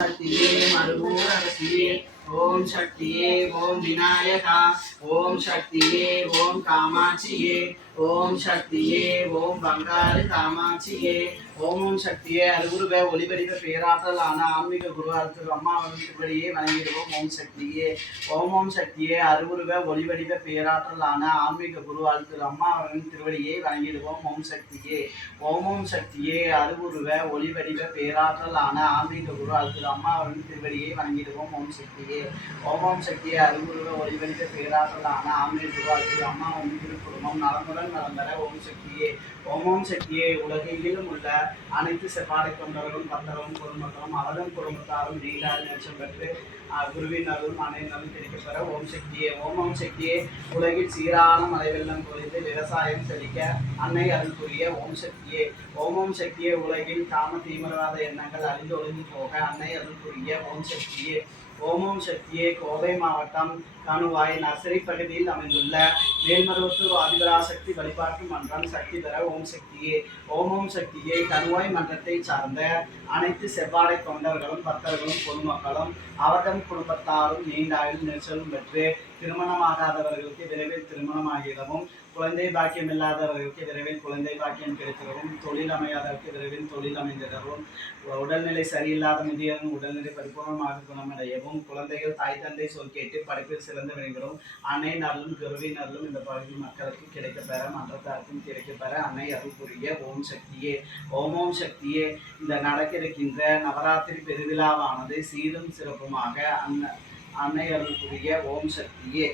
சக்தியே மருகூரரசியே ஓம் சக்தியே ஓம் விநாயகா. ஓம் சக்தியே ஓம் காமாட்சியே. ஓம் சக்தியே ஓம் பங்காரு காமாட்சியே. ஓம் ஓம் சக்தியே அருகுருவ பேராற்றல் பேராற்றலான ஆன்மீக குருவார் அம்மா அம்மாவின் வணங்கிடுவோம். ஓம் சக்தியே ஓம் ஓம் சக்தியே அருகுருவ ஒளிவடிவ பேராற்றலான ஆன்மீக குருவார் அம்மா அம்மாவின் திருவடியை வணங்கிடுவோம். ஓம் சக்தியே ஓம் ஓம் சக்தியே அருகுருவ ஒளிவடிவ பேராற்றலான ஆன்மீக குருவார் அம்மா அம்மாவின் திருவடியை வணங்கிடுவோம். ஓம் சக்தியே. ஓமாம் சக்தியை சக்தியே அருகுருவ ஒளிவடிவ ஆனால் ஆன்மீக குருவார் அம்மா உங்கள் குடும்பம் நலமுடன் நலந்தர ஓம் சக்தியே ஓம் சக்தியே உலகிலும் உள்ள அனைத்து செப்பாடை கொண்டவர்களும் பக்தர்களும் பொதுமக்களும் அவரும் குடும்பத்தாரும் நீண்டாறு நெச்சம் பெற்று குருவின் அருளும் அனைவரும் கிடைக்கப்பெற ஓம் சக்தியே ஓம் சக்தியே உலகில் சீரான மழை வெள்ளம் பொழிந்து விவசாயம் செழிக்க அன்னை அருள் புரிய ஓம் சக்தியே ஓம் சக்தியே உலகில் காம தீவிரவாத எண்ணங்கள் அழிந்து ஒழிந்து போக அன்னை அருள் புரிய ஓம் சக்தியே ஓமம் சக்தியே கோவை மாவட்டம் கணுவாய் நர்சரி பகுதியில் அமைந்துள்ள மேல்மருவத்தூர் ஆதிபராசக்தி வழிபாட்டு மன்றம் சக்தி பெற ஓம் சக்தியே. ஓமம் சக்தியை கணுவாய் மன்றத்தை சார்ந்த அனைத்து செவ்வாடை கொண்டவர்களும் பக்தர்களும் பொதுமக்களும் அவர்தம் குடும்பத்தாரும் நீண்ட நெரிசலும் பெற்று திருமணமாகாதவர்களுக்கு விரைவில் திருமணமாகிடவும் குழந்தை பாக்கியம் இல்லாதவர்களுக்கு விரைவில் குழந்தை பாக்கியம் கிடைத்திடவும் தொழில் அமையாதவர்களுக்கு விரைவில் தொழில் அமைந்திடவும். உடல்நிலை சரியில்லாத முதியவரின் உடல்நிலை பரிபூர்ணமாக குணமடையவும். குழந்தைகள் தாய் தந்தை சொல் கேட்டு படிப்பில் சிறந்து விளங்கிடும் அன்னை நல்லும் குருவின் நல்லும் இந்த பகுதி மக்களுக்கு கிடைக்கப் பெற மன்றத்தாருக்கும் கிடைக்கப் பெற அன்னை அருள் புரிய ஓம் சக்தியே. ஓம் ஓம் சக்தியே. இந்த நடக்கிருக்கின்ற நவராத்திரி பெருவிழாவானது சீரும் சிறப்புமாக அன்ன அன்னை அருள் புரிய ஓம் சக்தியே.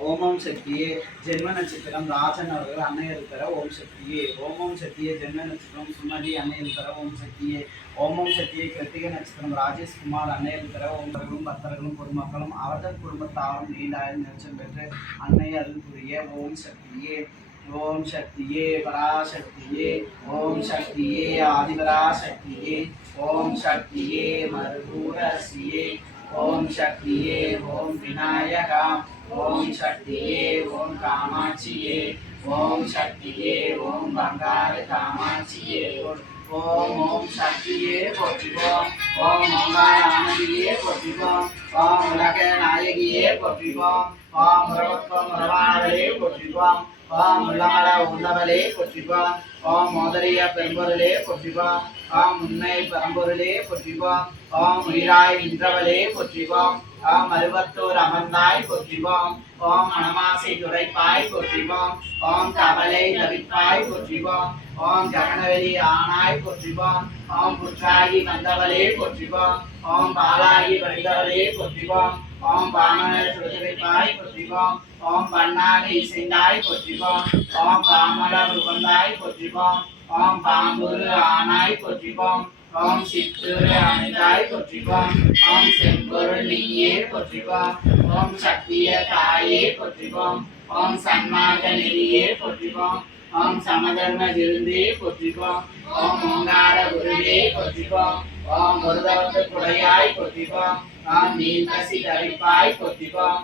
ஓமம் சக்தியே ஜென்ம நட்சத்திரம் ராஜன் அவர்கள் அன்னையர் பெற ஓம் சக்தியே. ஓமம் சக்தியே ஜென்ம நட்சத்திரம் சுமதி அன்னையர் பெற ஓம் சக்தியே. ஓமம் சக்தியே சக்தியை கிருத்திகை நட்சத்திரம் ராஜேஷ்குமார் அன்னையர் பெற ஓம்பர்களும் பக்தர்களும் பொதுமக்களும் அவர்கள் குடும்பத்தாரும் நீண்டாயிரம் நெச்சம் பெற்று அன்னை அருள் புரிய ஓம் சக்தியே. ஓம் சக்தியே பராசக்தியே ஓம் சக்தியே ஆதிபராசக்தியே ஓம் சக்தியே மருகூரசியே ஓம் சக்தியே ஓம் விநாயகா ஓம் சக்தியே ஓம் காமாட்சியே ஓம் சக்தியே ஓம் பங்காரு காமாட்சியே ஓம் ஓம் சக்தியே போற்றிவோம் ஓம் ஓங்கார ஆனந்தியே போற்றிவோம் ஓம் உலக நாயகியே போற்றிவோம் ஓம் உறவத்துவம் உறவானவரே போற்றிவோம் ஓம் உள்ளமல உள்ளவரே போற்றிவோம் ஓம் மோதரிய பெரும்பொருளே போற்றிவோம் ஓம் உன்னை பரம்பொருளே போற்றிவோம் ஓம் உயிராய் நின்றவளே போற்றிவோம் ஓம் அருவத்தோர் அமர்ந்தாய் போற்றிவோம் ஓம் மணமாசை துரைப்பாய் போற்றிவோம் ஓம் கவலை தவிப்பாய் போற்றிவோம் ஓம் ஜகனவெளி ஆனாய் போற்றிவோம் ஓம் புற்றாகி வந்தவளே போற்றிவோம் ஓம் பாலாகி வந்தவளே போற்றிவோம் ஓம் பாமனர் சுடுதிரைப்பாய் போற்றிவோம் ஓம் பண்ணாக இசைந்தாய் போற்றிவோம் ஓம் பாமலர் உகந்தாய் போற்றிவோம் ஓம் பாம்புரு ஆனாய் போற்றிவோம் ஓம் சித்துரு அணிந்தாய் போற்றிவோம் ஓம் செம்பொருள் நீயே போற்றிவோம் ஓம் சக்திய தாயே போற்றிவோம் ஓம் சன்மார்க்க நெறியே போற்றிவோம் ஓம் சமதர்ம விருந்தே போற்றிவோம் ஓம் ஓங்கார குருவே போற்றிவோம் ஓம் முருதவத்து குடையாய் போற்றிவோம் ஓம் நீர்பசி தவிப்பாய் போற்றிவோம்